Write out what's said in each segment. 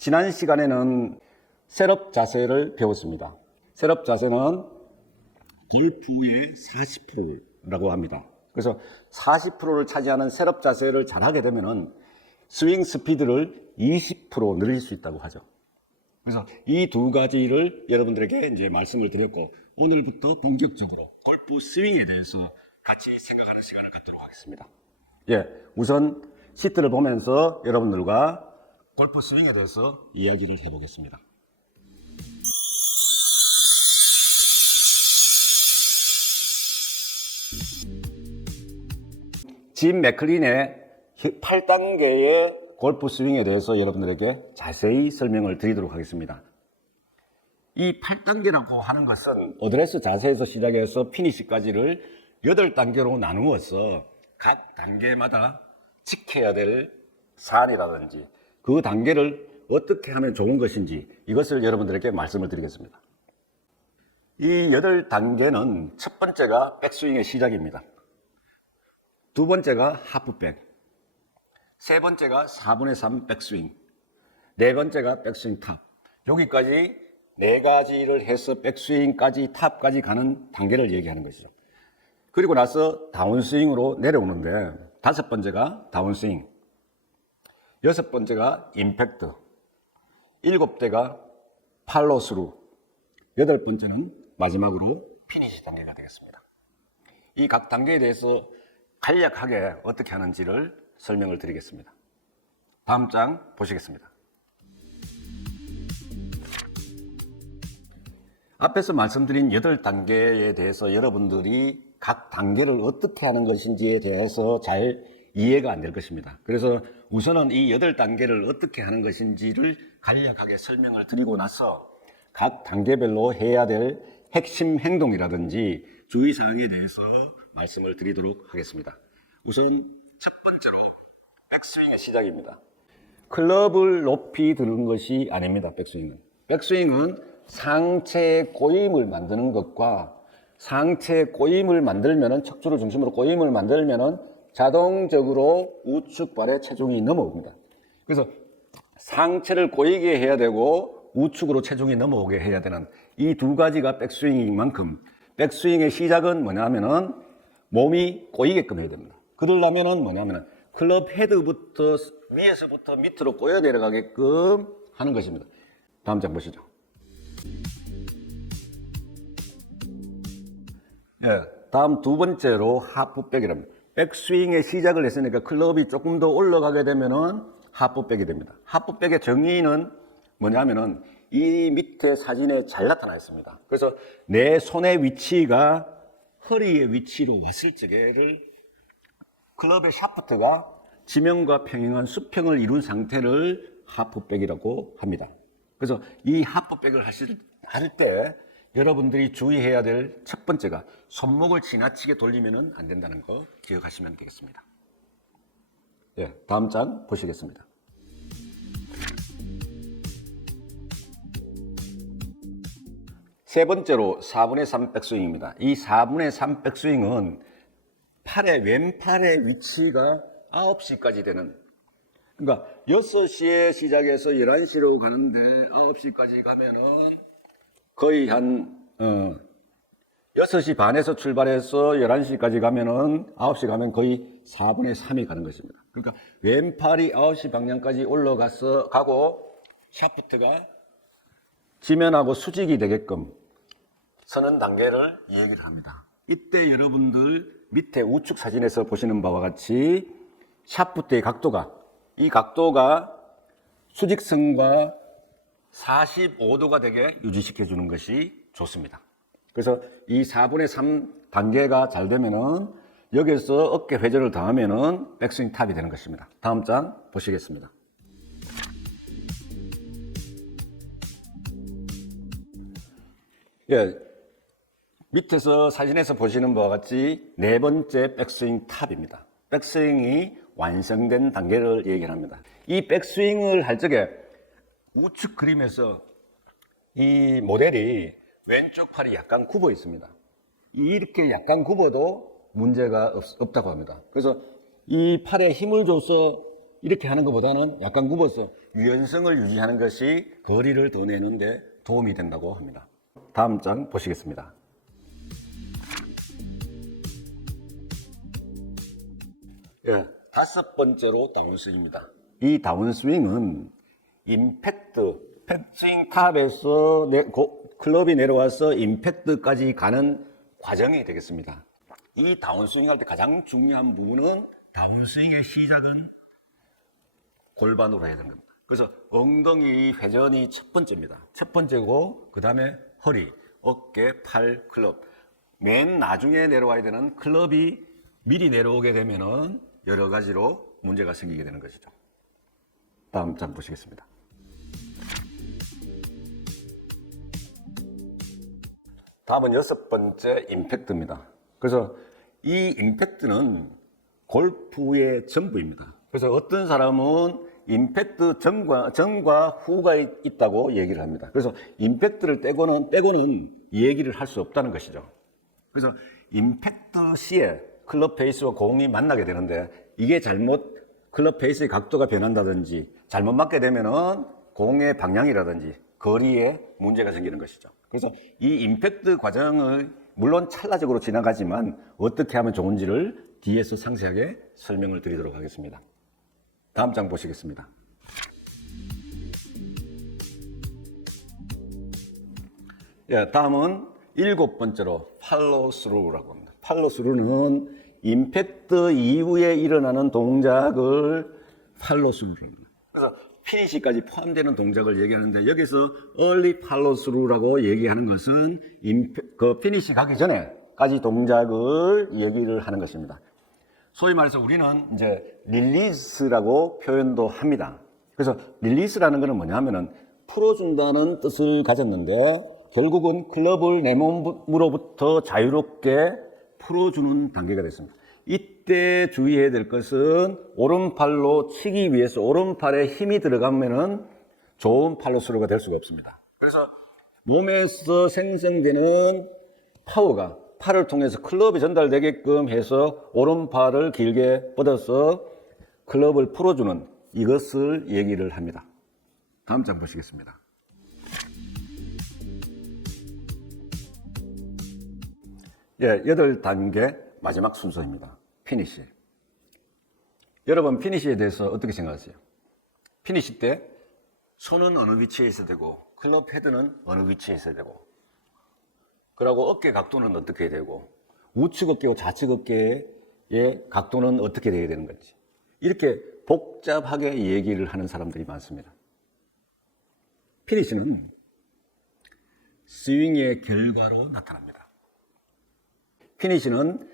지난 시간에는 셋업 자세를 배웠습니다. 셋업 자세는 골프의 40%라고 합니다. 그래서 40%를 차지하는 셋업 자세를 잘하게 되면은 스윙 스피드를 20% 늘릴 수 있다고 하죠. 그래서 이 두 가지를 여러분들에게 이제 말씀을 드렸고, 오늘부터 본격적으로 골프 스윙에 대해서 같이 생각하는 시간을 갖도록 하겠습니다. 우선 시트를 보면서 여러분들과 골프 스윙에 대해서 이야기를 해보겠습니다. 짐 맥클린의 8단계의 골프 스윙에 대해서 여러분들에게 자세히 설명을 드리도록 하겠습니다. 이 8단계라고 하는 것은 어드레스 자세에서 시작해서 피니시까지를 8단계로 나누어서 각 단계마다 지켜야 될 사안이라든지 그 단계를 어떻게 하면 좋은 것인지 이것을 여러분들에게 말씀을 드리겠습니다. 이 8단계는 첫 번째가 백스윙의 시작입니다. 두 번째가 하프백, 세 번째가 4분의 3 백스윙, 네 번째가 백스윙 탑. 여기까지 네 가지를 해서 백스윙까지 탑까지 가는 단계를 얘기하는 것이죠. 그리고 나서 다운스윙으로 내려오는데 다섯 번째가 다운스윙, 여섯 번째가 임팩트, 일곱 대가 팔로스루, 여덟 번째는 마지막으로 피니시 단계가 되겠습니다. 이 각 단계에 대해서 간략하게 어떻게 하는지를 설명을 드리겠습니다. 다음 장 보시겠습니다. 앞에서 말씀드린 8단계에 대해서 여러분들이 각 단계를 어떻게 하는 것인지에 대해서 잘 이해가 안 될 것입니다. 그래서 우선은 이 8단계를 어떻게 하는 것인지를 간략하게 설명을 드리고 나서 각 단계별로 해야 될 핵심 행동이라든지 주의사항에 대해서 말씀을 드리도록 하겠습니다. 우선 첫 번째로 백스윙의 시작입니다. 클럽을 높이 드는 것이 아닙니다. 백스윙은 상체의 꼬임을 만드는 것과 상체의 꼬임을 만들면은 척추를 중심으로 꼬임을 만들면은 자동적으로 우측발에 체중이 넘어옵니다. 그래서 상체를 꼬이게 해야 되고 우측으로 체중이 넘어오게 해야 되는 이 두 가지가 백스윙인 만큼 백스윙의 시작은 뭐냐면은 몸이 꼬이게끔 해야 됩니다. 그러려면은 뭐냐면은 클럽 헤드부터 위에서부터 밑으로 꼬여 내려가게끔 하는 것입니다. 다음 장 보시죠. 다음 두 번째로 하프백이랍니다. 백스윙의 시작을 했으니까 클럽이 조금 더 올라가게 되면은 하프백이 됩니다. 하프백의 정의는 뭐냐면은 이 밑에 사진에 잘 나타나 있습니다. 그래서 내 손의 위치가 허리의 위치로 왔을 적에를 클럽의 샤프트가 지면과 평행한 수평을 이룬 상태를 하프백이라고 합니다. 그래서 이 하프백을 할 때 여러분들이 주의해야 될 첫 번째가 손목을 지나치게 돌리면 안 된다는 거 기억하시면 되겠습니다. 다음 장 보시겠습니다. 세 번째로 4분의 3 백스윙입니다. 이 4분의 3 백스윙은 왼팔의 위치가 9시까지 되는, 그러니까 6시에 시작해서 11시로 가는데 9시까지 가면은 거의 한 6시 반에서 출발해서 11시까지 가면은 9시 가면 거의 4분의 3이 가는 것입니다. 그러니까 왼팔이 9시 방향까지 올라가서 가고 샤프트가 지면하고 수직이 되게끔 서는 단계를 얘기를 합니다. 이때 여러분들 밑에 우측 사진에서 보시는 바와 같이 샤프트의 이 각도가 수직선과 45도가 되게 유지시켜 주는 것이 좋습니다. 그래서 이 4분의 3 단계가 잘 되면은 여기서 어깨 회전을 더하면은 백스윙 탑이 되는 것입니다. 다음 장 보시겠습니다. 밑에서 사진에서 보시는 바와 같이 네 번째 백스윙 탑입니다. 백스윙이 완성된 단계를 얘기합니다. 이 백스윙을 할 적에 우측 그림에서 이 모델이 왼쪽 팔이 약간 굽어 있습니다. 이렇게 약간 굽어도 문제가 없다고 합니다. 그래서 이 팔에 힘을 줘서 이렇게 하는 것보다는 약간 굽어서 유연성을 유지하는 것이 거리를 더 내는데 도움이 된다고 합니다. 다음 장 보시겠습니다. 예, 다섯 번째로 다운스윙입니다. 이 다운스윙은 임팩트, 백스윙 탑에서 클럽이 내려와서 임팩트까지 가는 과정이 되겠습니다. 이 다운스윙 할 때 가장 중요한 부분은 다운스윙의 시작은 골반으로 해야 됩니다. 그래서 엉덩이 회전이 첫 번째입니다. 첫 번째고 그 다음에 허리, 어깨, 팔, 클럽. 맨 나중에 내려와야 되는 클럽이 미리 내려오게 되면은 여러 가지로 문제가 생기게 되는 것이죠. 다음 장 보시겠습니다. 다음은 여섯 번째 임팩트입니다. 그래서 이 임팩트는 골프의 전부입니다. 그래서 어떤 사람은 임팩트 전과 후가 있다고 얘기를 합니다. 그래서 임팩트를 빼고는 얘기를 할 수 없다는 것이죠. 그래서 임팩트 시에 클럽 페이스와 공이 만나게 되는데 이게 클럽 페이스의 각도가 변한다든지 잘못 맞게 되면은 공의 방향이라든지 거리에 문제가 생기는 것이죠. 그래서 이 임팩트 과정을 물론 찰나적으로 지나가지만 어떻게 하면 좋은지를 뒤에서 상세하게 설명을 드리도록 하겠습니다. 다음 장 보시겠습니다. 예, 다음은 일곱 번째로 팔로우 스루라고 합니다. 팔로우 스루는 임팩트 이후에 일어나는 동작을 팔로우 스루라고 합니다. 그래서 피니시까지 포함되는 동작을 얘기하는데 여기서 early follow through라고 얘기하는 것은 피니시 가기 전에까지 동작을 얘기를 하는 것입니다. 소위 말해서 우리는 이제 릴리스라고 표현도 합니다. 그래서 릴리스라는 것은 뭐냐면은 풀어준다는 뜻을 가졌는데 결국은 클럽을 내 몸으로부터 자유롭게 풀어주는 단계가 됐습니다. 이때 주의해야 될 것은 오른팔로 치기 위해서 오른팔에 힘이 들어가면은 좋은 팔로스루가 될 수가 없습니다. 그래서 몸에서 생성되는 파워가 팔을 통해서 클럽에 전달되게끔 해서 오른팔을 길게 뻗어서 클럽을 풀어주는 이것을 얘기를 합니다. 다음 장 보시겠습니다. 예, 8단계 마지막 순서입니다. 피니시. 여러분 피니시에 대해서 어떻게 생각하세요? 피니시 때 손은 어느 위치에 있어야 되고 클럽 헤드는 어느 위치에 있어야 되고 그리고 어깨 각도는 어떻게 해야 되고 우측 어깨와 좌측 어깨의 각도는 어떻게 되어야 되는 건지 이렇게 복잡하게 얘기를 하는 사람들이 많습니다. 피니시는 스윙의 결과로 나타납니다. 피니시는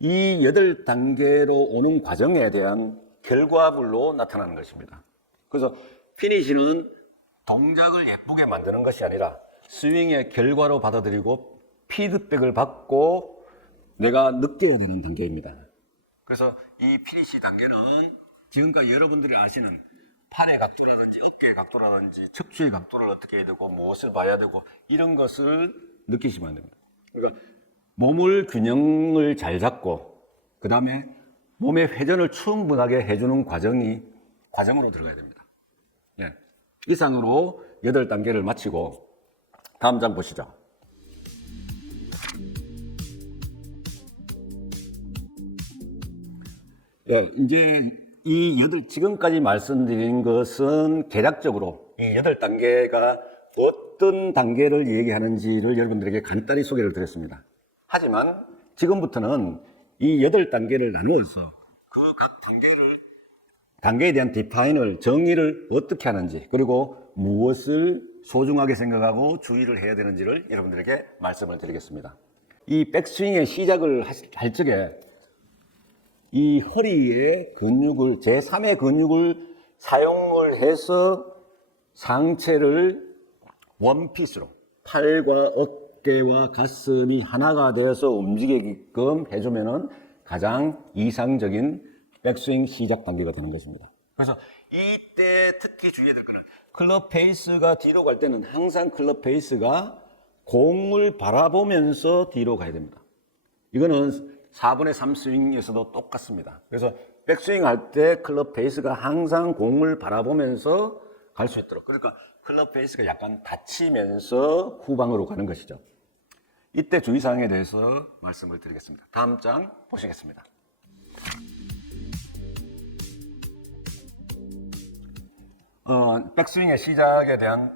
이 8단계로 오는 과정에 대한 결과물로 나타나는 것입니다. 그래서 피니시는 동작을 예쁘게 만드는 것이 아니라 스윙의 결과로 받아들이고 피드백을 받고 내가 느껴야 되는 단계입니다. 그래서 이 피니시 단계는 지금까지 여러분들이 아시는 팔의 각도라든지 어깨의 각도라든지 척추의 각도를 어떻게 해야 되고 무엇을 봐야 되고 이런 것을 느끼시면 안 됩니다. 그러니까 몸을 균형을 잘 잡고 그 다음에 몸의 회전을 충분하게 해주는 과정으로 들어가야 됩니다. 네. 이상으로 8단계를 마치고 다음 장 보시죠. 네, 이제 지금까지 말씀드린 것은 개략적으로 이 8단계가 어떤 단계를 얘기하는지를 여러분들에게 간단히 소개를 드렸습니다. 하지만 지금부터는 이 8단계를 나누어서 그 각 단계에 대한 디파인을 정의를 어떻게 하는지 그리고 무엇을 소중하게 생각하고 주의를 해야 되는지를 여러분들에게 말씀을 드리겠습니다. 이 백스윙의 시작을 할 적에 이 허리의 근육을 제3의 근육을 사용을 해서 상체를 원피스로 팔과 어깨와 가슴이 하나가 되어서 움직이게끔 해주면은 가장 이상적인 백스윙 시작 단계가 되는 것입니다. 그래서 이때 특히 주의해야 될 것은 클럽 페이스가 뒤로 갈 때는 항상 클럽 페이스가 공을 바라보면서 뒤로 가야 됩니다. 이거는 4분의 3 스윙에서도 똑같습니다. 그래서 백스윙 할 때 클럽 페이스가 항상 공을 바라보면서 갈 수 있도록. 그러니까 클럽 페이스가 약간 닫히면서 후방으로 가는 것이죠. 이때 주의사항에 대해서 말씀을 드리겠습니다. 다음 장 보시겠습니다. 백스윙의 시작에 대한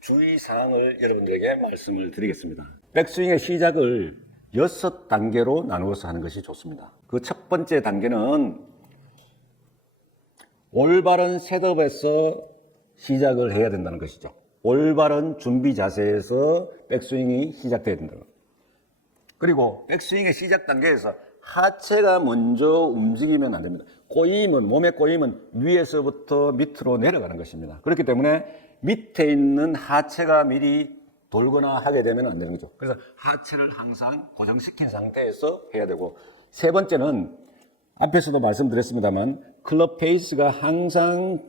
주의사항을 여러분들에게 말씀을 드리겠습니다. 백스윙의 시작을 6단계로 나누어서 하는 것이 좋습니다. 그 첫 번째 단계는 올바른 셋업에서 시작을 해야 된다는 것이죠. 올바른 준비 자세에서 백스윙이 시작돼야 된다는 것. 그리고 백스윙의 시작 단계에서 하체가 먼저 움직이면 안 됩니다. 몸의 꼬임은 위에서부터 밑으로 내려가는 것입니다. 그렇기 때문에 밑에 있는 하체가 미리 돌거나 하게 되면 안 되는 거죠. 그래서 하체를 항상 고정시킨 상태에서 해야 되고, 세 번째는 앞에서도 말씀드렸습니다만 클럽 페이스가 항상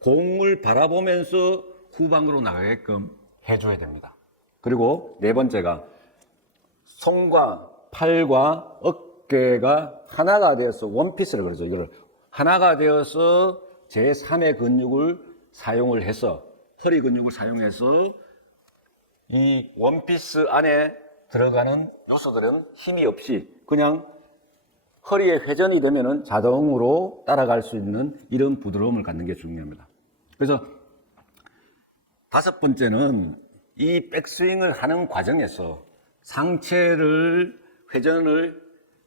공을 바라보면서 후방으로 나가게끔 해줘야 됩니다. 그리고 네 번째가 손과 팔과 어깨가 하나가 되어서 원피스를 그러죠. 이걸 하나가 되어서 제3의 근육을 사용을 해서, 허리 근육을 사용해서 이 원피스 안에 들어가는 요소들은 힘이 없이 그냥 허리에 회전이 되면은 자동으로 따라갈 수 있는 이런 부드러움을 갖는 게 중요합니다. 그래서 다섯 번째는 이 백스윙을 하는 과정에서 상체를 회전을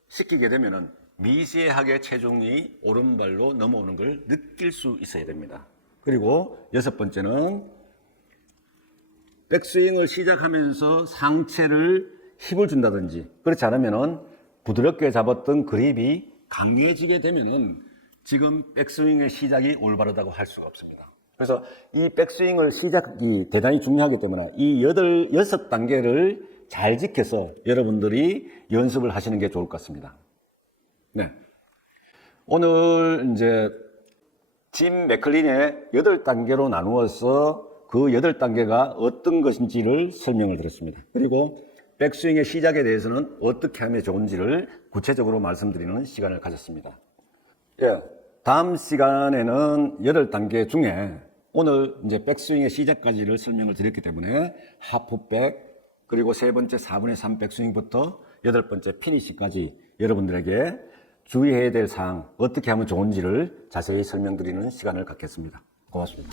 시키게 되면은 미세하게 체중이 오른발로 넘어오는 걸 느낄 수 있어야 됩니다. 그리고 여섯 번째는 백스윙을 시작하면서 상체를 힘을 준다든지 그렇지 않으면은 부드럽게 잡았던 그립이 강해지게 되면은 지금 백스윙의 시작이 올바르다고 할 수가 없습니다. 그래서 이 백스윙을 시작이 대단히 중요하기 때문에 이 6단계를 잘 지켜서 여러분들이 연습을 하시는 게 좋을 것 같습니다. 네. 오늘 이제 짐 맥클린의 8단계로 나누어서 그 8단계가 어떤 것인지를 설명을 드렸습니다. 그리고 백스윙의 시작에 대해서는 어떻게 하면 좋은지를 구체적으로 말씀드리는 시간을 가졌습니다. 예, 다음 시간에는 8단계 중에 오늘 이제 백스윙의 시작까지를 설명을 드렸기 때문에 하프백, 그리고 세 번째 4분의 3 백스윙부터 8번째 피니시까지 여러분들에게 주의해야 될 사항, 어떻게 하면 좋은지를 자세히 설명드리는 시간을 갖겠습니다. 고맙습니다.